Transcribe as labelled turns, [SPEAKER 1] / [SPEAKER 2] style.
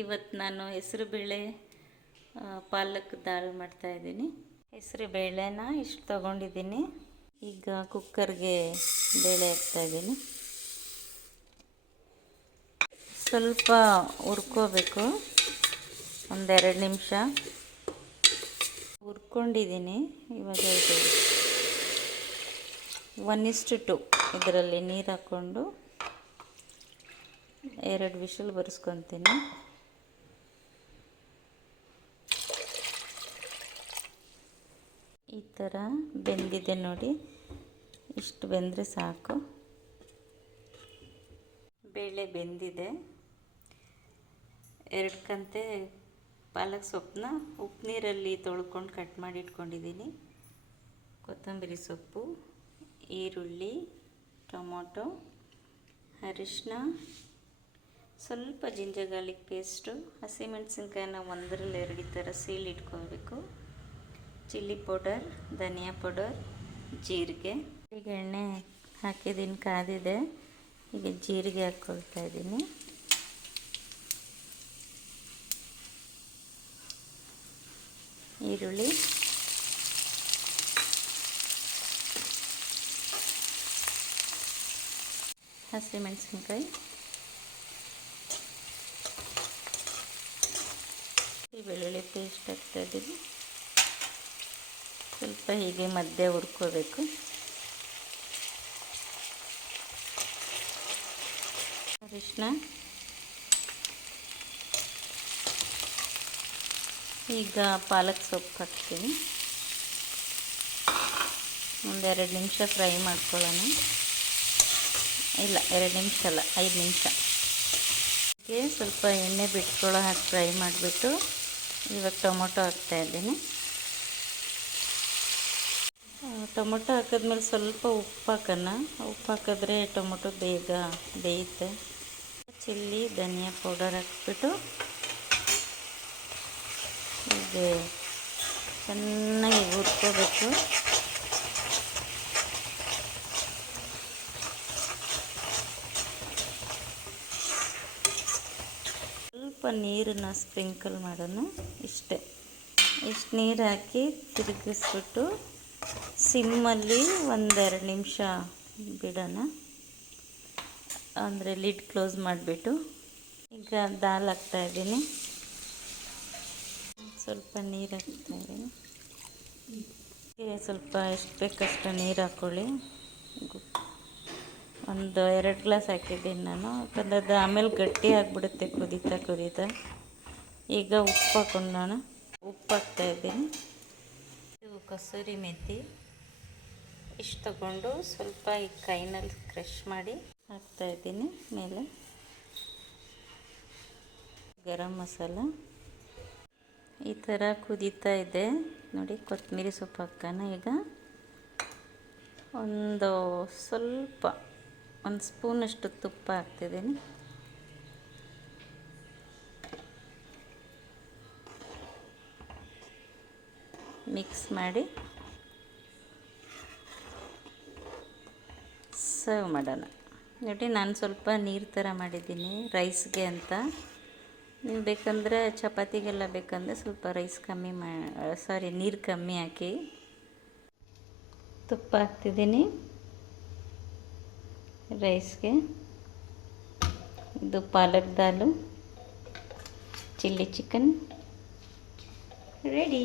[SPEAKER 1] ಇವತ್ತು ನಾನು ಹೆಸರು ಬೇಳೆ ಪಾಲಕ್ ದಾಲ್ ಮಾಡ್ತಾಯಿದ್ದೀನಿ ಹೆಸರು ಬೇಳೆನ ಇಷ್ಟು ತೊಗೊಂಡಿದ್ದೀನಿ. ಈಗ ಕುಕ್ಕರ್ಗೆ ಬೇಳೆ ಹಾಕ್ತಾಯಿದ್ದೀನಿ ಸ್ವಲ್ಪ ಹುರ್ಕೋಬೇಕು. ಒಂದೆರಡು ನಿಮಿಷ. ಹುರ್ಕೊಂಡಿದ್ದೀನಿ. ಇವಾಗ ಇದು ಒನ್ ಇಷ್ಟು ಟು ಇದರಲ್ಲಿ ನೀರು ಹಾಕ್ಕೊಂಡು ಎರಡು ವಿಷಲ್ ಬರೆಸ್ಕೊತೀನಿ ಈ ಥರ ಬೆಂದಿದೆ ನೋಡಿ. ಇಷ್ಟು ಬೆಂದರೆ ಸಾಕು. ಬೇಳೆ ಬೆಂದಿದೆ. ಎರಡು ಕಂತೆ ಪಾಲಕ್ ಸೊಪ್ಪನ್ನ ಉಪ್ಪು ನೀರಲ್ಲಿ ತೊಳ್ಕೊಂಡು ಕಟ್ ಮಾಡಿ ಇಟ್ಕೊಂಡಿದ್ದೀನಿ. ಕೊತ್ತಂಬರಿ ಸೊಪ್ಪು, ಈರುಳ್ಳಿ, ಟೊಮೊಟೊ ಅರಿಶಿನ ಸ್ವಲ್ಪ ಜಿಂಜರ್ ಗಾರ್ಲಿಕ್ ಪೇಸ್ಟು, ಹಸಿಮೆಣಸಿನ್ಕಾಯಿನ ಒಂದರಲ್ಲಿ ಎರಡು ಥರ ಸೀಲ್ ಇಟ್ಕೋಬೇಕು ಚಿಲ್ಲಿ ಪೌಡರ್, ಧನಿಯಾ ಪೌಡರ್, ಜೀರಿಗೆ. ಈಗ ಎಣ್ಣೆ ಹಾಕಿದ್ದೀನಿ ಕಾದಿದೆ ಈಗ ಜೀರಿಗೆ ಹಾಕ್ಕೊಳ್ತಾ ಇದ್ದೀನಿ. ಈರುಳ್ಳಿ. ಹಸಿಮೆಣಸಿನ್ಕಾಯಿ ಬೆಳ್ಳುಳ್ಳಿ ಪೇಸ್ಟ್ ಹಾಕ್ತಾ ಇದ್ದೀವಿ ಸ್ವಲ್ಪ ಹೀಗೆ ಮಧ್ಯೆ ಹುರ್ಕೋಬೇಕು. ಅರಿಶಿನ ಈಗ ಪಾಲಕ್ ಸೊಪ್ಪು ಹಾಕ್ತೀನಿ. ಒಂದೆರಡು ನಿಮಿಷ ಫ್ರೈ ಮಾಡ್ಕೊಳ್ಳೋಣ. ಇಲ್ಲ, ಎರಡು ನಿಮಿಷ ಅಲ್ಲ, ಐದು ನಿಮಿಷ. ಸ್ವಲ್ಪ ಎಣ್ಣೆ ಬಿಟ್ಕೊಳ್ಳೋ ಹಾಕಿ ಫ್ರೈ ಮಾಡಿಬಿಟ್ಟು ಇವಾಗ ಟೊಮೊಟೊ ಹಾಕ್ತಾಯಿದ್ದೀನಿ ಟೊಮೊಟೊ ಹಾಕಿದ್ಮೇಲೆ ಸ್ವಲ್ಪ ಉಪ್ಪು ಹಾಕೋಣ. ಉಪ್ಪು ಹಾಕಿದ್ರೆ ಟೊಮೊಟೊ ಬೇಗ ಬೇಯುತ್ತೆ. ಚಿಲ್ಲಿ, ಧನಿಯಾ ಪೌಡರ್ ಹಾಕ್ಬಿಟ್ಟು ಹೀಗೆ ಚೆನ್ನಾಗಿ ಹುರ್ಕೋಬೇಕು. ಸ್ವಲ್ಪ ನೀರನ್ನು ಸ್ಪ್ರಿಂಕಲ್ ಮಾಡೋಣ. ಇಷ್ಟೇ. ಇಷ್ಟು ನೀರು ಹಾಕಿ ತಿರುಗಿಸ್ಬಿಟ್ಟು ಸಿಮ್ಮಲ್ಲಿ ಒಂದೆರಡು ನಿಮಿಷ ಬಿಡೋಣ. ಅಂದರೆ ಲಿಡ್ ಕ್ಲೋಸ್ ಮಾಡಿಬಿಟ್ಟು. ಈಗ ದಾಲ್ ಹಾಕ್ತಾ ಇದ್ದೀನಿ. ಸ್ವಲ್ಪ ನೀರು ಹಾಕ್ತಾ ಇದ್ದೀನಿ. ಸ್ವಲ್ಪ ಎಷ್ಟು ಬೇಕಷ್ಟು ನೀರು ಹಾಕ್ಕೊಳ್ಳಿ ಒಂದು ಎರಡು ಗ್ಲಾಸ್ ಹಾಕಿದ್ದೀನಿ ನಾನು. ಯಾಕಂದ್ರೆ ಅದು ಆಮೇಲೆ ಗಟ್ಟಿ ಆಗಿಬಿಡುತ್ತೆ ಕುದೀತಾ ಕುದೀತಾ. ಈಗ ಉಪ್ಪು ಹಾಕೊಂಡೋಣ ಉಪ್ಪು ಹಾಕ್ತಾಯಿದ್ದೀನಿ ಇದು ಕಸೂರಿ ಮೆತ್ತಿ ಇಷ್ಟು ತಗೊಂಡು ಸ್ವಲ್ಪ ಈ ಕೈನಲ್ಲಿ ಕ್ರಷ್ ಮಾಡಿ ಹಾಕ್ತಾಯಿದ್ದೀನಿ ಮೇಲೆ. ಗರಂ ಮಸಾಲ. ಈ ಥರ ಕುದೀತಾ ಇದೆ. ನೋಡಿ, ಕೊತ್ತಂಬರಿ ಸೊಪ್ಪು ಹಾಕೋಣ ಈಗ. ಒಂದು ಸ್ವಲ್ಪ, ಒಂದು ಸ್ಪೂನಷ್ಟು ತುಪ್ಪ ಹಾಕ್ತಿದ್ದೀನಿ. ಮಿಕ್ಸ್ ಮಾಡಿ ಸರ್ವ್ ಮಾಡೋಣ. ನೋಡಿ, ನಾನು ಸ್ವಲ್ಪ ನೀರು ಥರ ಮಾಡಿದ್ದೀನಿ, ರೈಸ್ಗೆ ಅಂತ. ನೀವು ಬೇಕಂದರೆ ಚಪಾತಿಗೆಲ್ಲ ಬೇಕಂದರೆ ಸ್ವಲ್ಪ ರೈಸ್ ಕಮ್ಮಿ ಮಾ, ಸಾರಿ, ನೀರು ಕಮ್ಮಿ ಹಾಕಿ. ತುಪ್ಪ ಹಾಕ್ತಿದ್ದೀನಿ ರೈಸ್ಗೆ. ಇದು ಪಾಲಕ್ ದಾಲು, ಚಿಲ್ಲಿ ಚಿಕನ್. ರೆಡಿ.